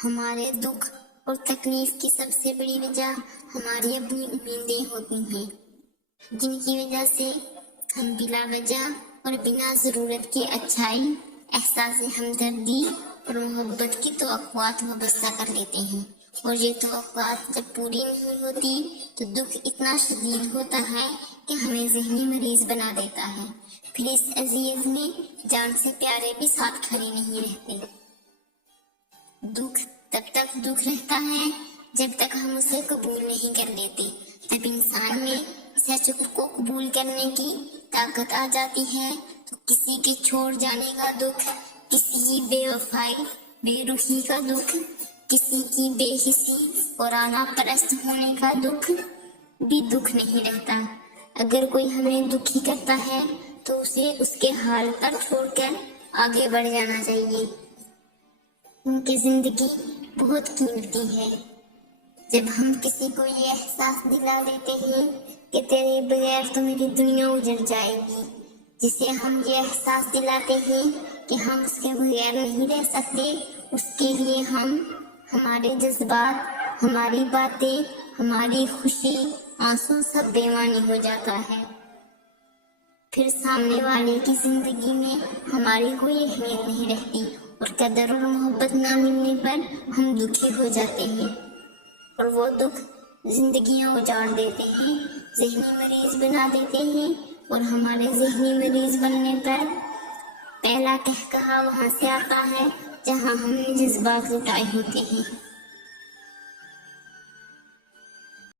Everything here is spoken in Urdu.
ہمارے دکھ اور تکلیف کی سب سے بڑی وجہ ہماری اپنی امیدیں ہوتی ہیں، جن کی وجہ سے ہم بلا وجہ اور بنا ضرورت کی اچھائی، احساس ہمدردی اور محبت کی توقعات وابستہ کر لیتے ہیں، اور یہ توقعات جب پوری نہیں ہوتی تو دکھ اتنا شدید ہوتا ہے کہ ہمیں ذہنی مریض بنا دیتا ہے۔ پھر اس اذیت میں جان سے پیارے بھی ساتھ کھڑے نہیں رہتے۔ دکھ تب تک دکھ رہتا ہے جب تک ہم اسے قبول نہیں کر لیتے، جب انسان میں سچ کو قبول کرنے کی طاقت آ جاتی ہے تو کسی کے چھوڑ جانے کا دکھ، کسی کی بے وفائی، بے روحی کا دکھ، کسی کی بے حسی اور آنا پرست ہونے کا دکھ بھی دکھ نہیں رہتا۔ اگر کوئی ہمیں دکھی کرتا ہے تو اسے اس کے حال پر چھوڑ کر آگے بڑھ جانا چاہیے، کیونکہ زندگی بہت قیمتی ہے۔ جب ہم کسی کو یہ احساس دلا دیتے ہیں کہ تیرے بغیر تو میری دنیا اجڑ جائے گی، جسے ہم یہ احساس دلاتے ہیں کہ ہم اس کے بغیر نہیں رہ سکتے، اس کے لیے ہمارے جذبات، ہماری باتیں، ہماری خوشی، آنسو سب بے معنی ہو جاتا ہے۔ پھر سامنے والے کی زندگی میں ہماری کوئی اہمیت نہیں رہتی، اور قدر اور محبت نہ ملنے پر ہم دکھی ہو جاتے ہیں، اور وہ دکھ زندگیاں اجاڑ دیتے ہیں، ذہنی مریض بنا دیتے ہیں، اور ہمارے ذہنی مریض بننے پر پہلا قہقہا وہاں سے آتا ہے جہاں ہم نے جذبات لٹائے ہوتے ہیں۔